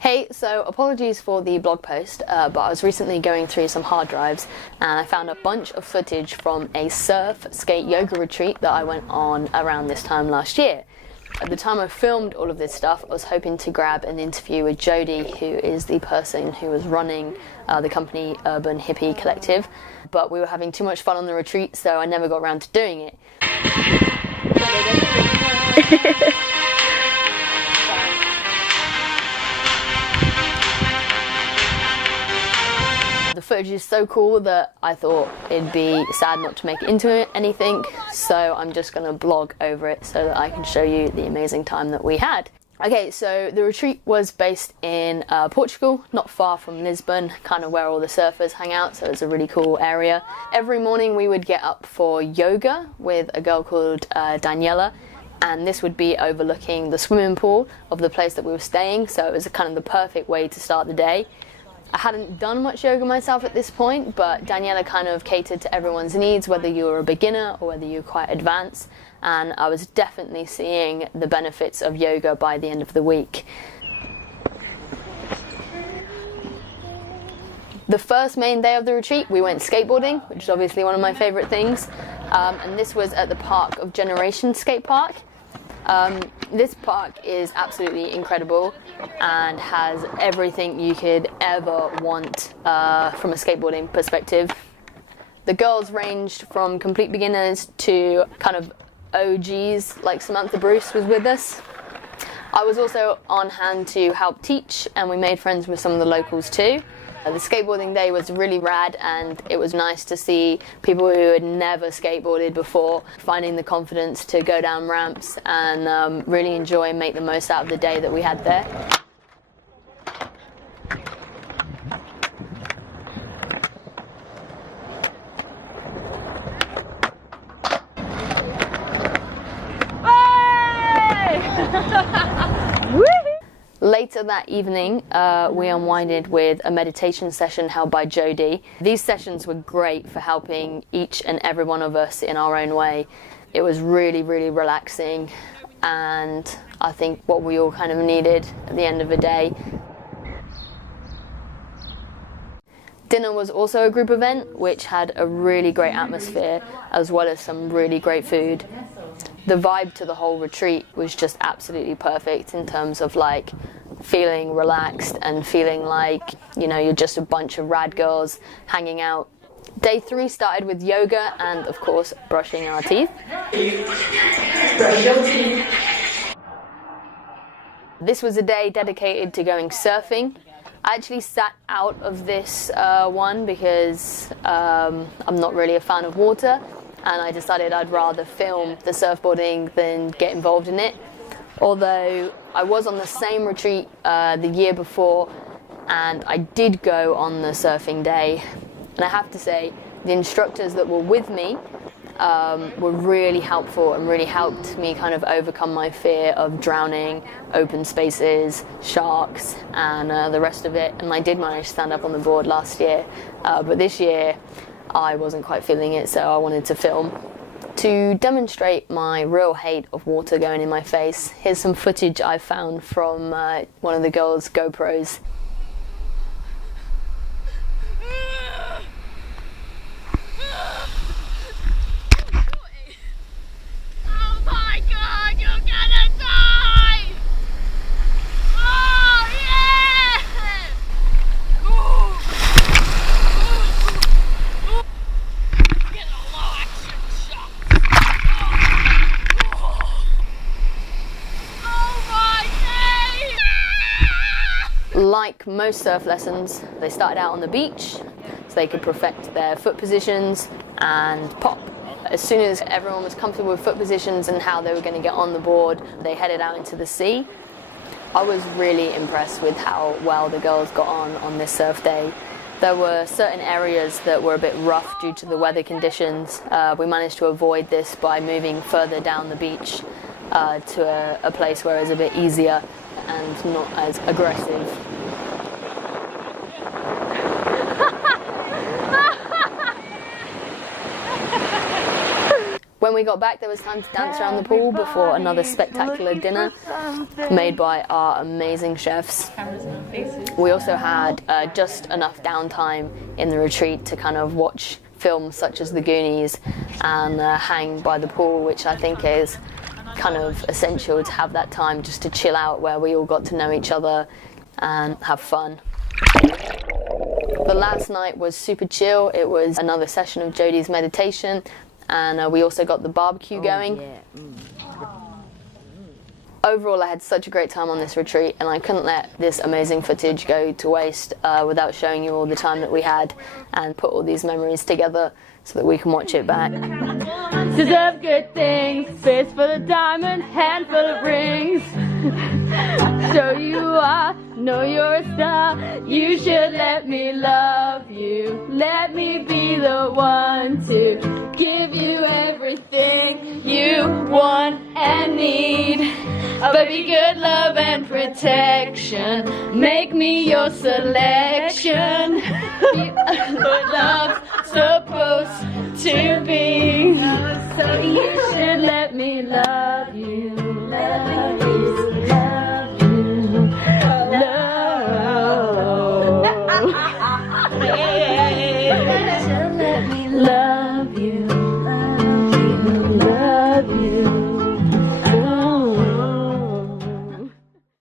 Hey, so apologies for the blog post, but I was recently going through some hard drives and I found a bunch of footage from a surf, skate, yoga retreat that I went on around this time last year. At the time I filmed all of this stuff, I was hoping to grab an interview with Jodie, who is the person who was running the company Urban Hippie Collective, but we were having too much fun on the retreat, so I never got around to doing it. The footage is so cool that I thought it'd be sad not to make it into anything, so I'm just going to blog over it so that I can show you the amazing time that we had. Okay, so the retreat was based in Portugal, not far from Lisbon, kind of where all the surfers hang out, so it's a really cool area. Every morning we would get up for yoga with a girl called Daniela, and this would be overlooking the swimming pool of the place that we were staying, so it was kind of the perfect way to start the day. I hadn't done much yoga myself at this point, but Daniela kind of catered to everyone's needs, whether you were a beginner or whether you were quite advanced, and I was definitely seeing the benefits of yoga by the end of the week. The first main day of the retreat, we went skateboarding, which is obviously one of my favourite things, and this was at the Park of Generation skate park. This park is absolutely incredible and has everything you could ever want from a skateboarding perspective. The girls ranged from complete beginners to kind of OGs, like Samantha Bruce was with us. I was also on hand to help teach, and we made friends with some of the locals too. The skateboarding day was really rad, and it was nice to see people who had never skateboarded before finding the confidence to go down ramps and really enjoy and make the most out of the day that we had there. Later that evening, we unwinded with a meditation session held by Jodie. These sessions were great for helping each and every one of us in our own way. It was really, really relaxing, and I think what we all kind of needed at the end of the day. Dinner was also a group event, which had a really great atmosphere, as well as some really great food. The vibe to the whole retreat was just absolutely perfect in terms of like feeling relaxed and feeling like, you know, you're just a bunch of rad girls hanging out. Day 3 started with yoga and, of course, brushing our teeth. Brush your teeth. This was a day dedicated to going surfing. I actually sat out of this one because I'm not really a fan of water, and I decided I'd rather film the surfboarding than get involved in it. Although I was on the same retreat the year before, and I did go on the surfing day, and I have to say the instructors that were with me were really helpful and really helped me kind of overcome my fear of drowning, open spaces, sharks, and the rest of it. And I did manage to stand up on the board last year, but this year I wasn't quite feeling it, so I wanted to film. To demonstrate my real hate of water going in my face, here's some footage I found from one of the girls' GoPros. Oh my God, you're gonna die! Oh yeah! Get a low action shot. Oh my God! Like most surf lessons, they started out on the beach so they could perfect their foot positions and pop. As soon as everyone was comfortable with foot positions and how they were going to get on the board, they headed out into the sea. I was really impressed with how well the girls got on this surf day. There were certain areas that were a bit rough due to the weather conditions. We managed to avoid this by moving further down the beach to a place where it was a bit easier and not as aggressive. When When we got back, there was time to dance around the pool before another spectacular dinner made by our amazing chefs. We also had just enough downtime in the retreat to kind of watch films such as The Goonies and hang by the pool, which I think is kind of essential to have that time just to chill out, where we all got to know each other and have fun. The last night was super chill. It was another session of Jodie's meditation, and we also got the barbecue going. Overall, I had such a great time on this retreat, and I couldn't let this amazing footage go to waste without showing you all the time that we had and put all these memories together so that we can watch it back. Deserve good things, face full of diamond, handful of rings. So you are, know you're a star. You should let me love you. Let me be the one to give you everything you want and need. Baby, good love and protection. Make me your selection. Love's supposed to